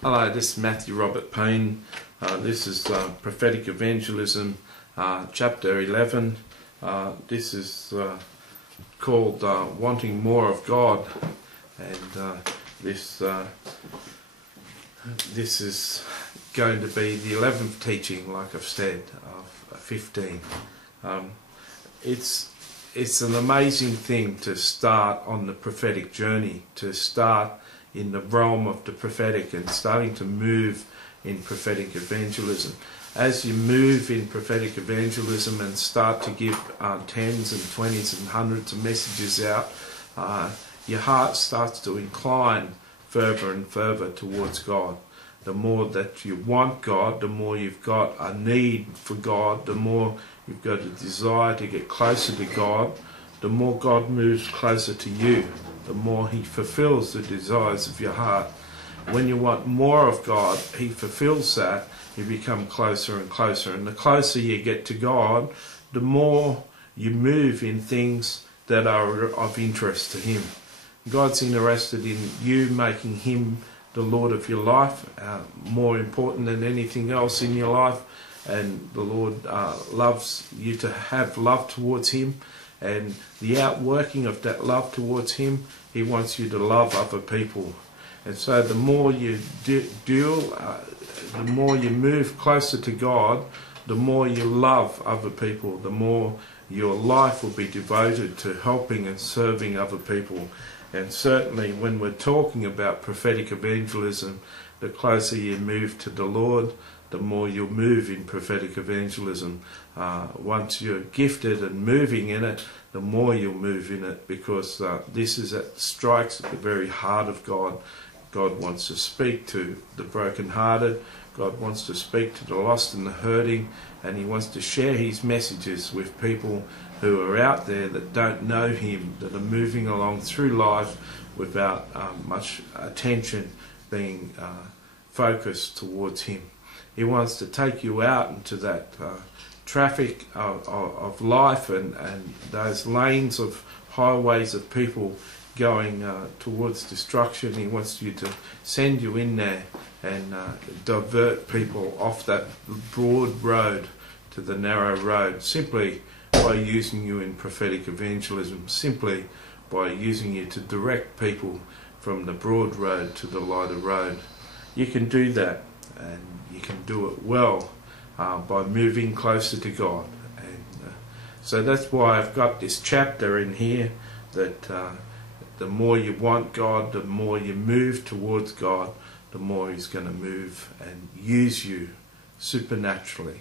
Hello, this is Matthew Robert Payne. This is Prophetic Evangelism, Chapter 11. This is called Wanting More of God, and this is going to be the 11th teaching, like I've said, of 15. It's an amazing thing to start on the prophetic journey, to start in the realm of the prophetic and starting to move in prophetic evangelism. As you move in prophetic evangelism and start to give tens and twenties and hundreds of messages out, your heart starts to incline further and further towards God. The more that you want God, the more you've got a need for God, the more you've got a desire to get closer to God, the more God moves closer to you, the more He fulfills the desires of your heart. When you want more of God, He fulfills that. You become closer and closer, and the closer you get to God, the more you move in things that are of interest to Him. God's interested in you making Him the Lord of your life, more important than anything else in your life, and the Lord loves you to have love towards Him, and the outworking of that love towards Him, He wants you to love other people. And so the more you the more you move closer to God, the more you love other people, the more your life will be devoted to helping and serving other people. And certainly when we're talking about prophetic evangelism, the closer you move to the Lord, the more you'll move in prophetic evangelism. Once you're gifted and moving in it, the more you'll move in it, because this strikes at the very heart of God. God wants to speak to the brokenhearted. God wants to speak to the lost and the hurting, and He wants to share His messages with people who are out there that don't know Him, that are moving along through life without much attention being focused towards Him. He wants to take you out into that traffic of life and those lanes of highways of people going towards destruction. He wants you to send you in there and divert people off that broad road to the narrow road, simply by using you in prophetic evangelism, simply by using you to direct people from the broad road to the lighter road. You can do that, and you can do it well by moving closer to God. And so that's why I've got this chapter in here, that the more you want God, the more you move towards God, the more He's going to move and use you supernaturally.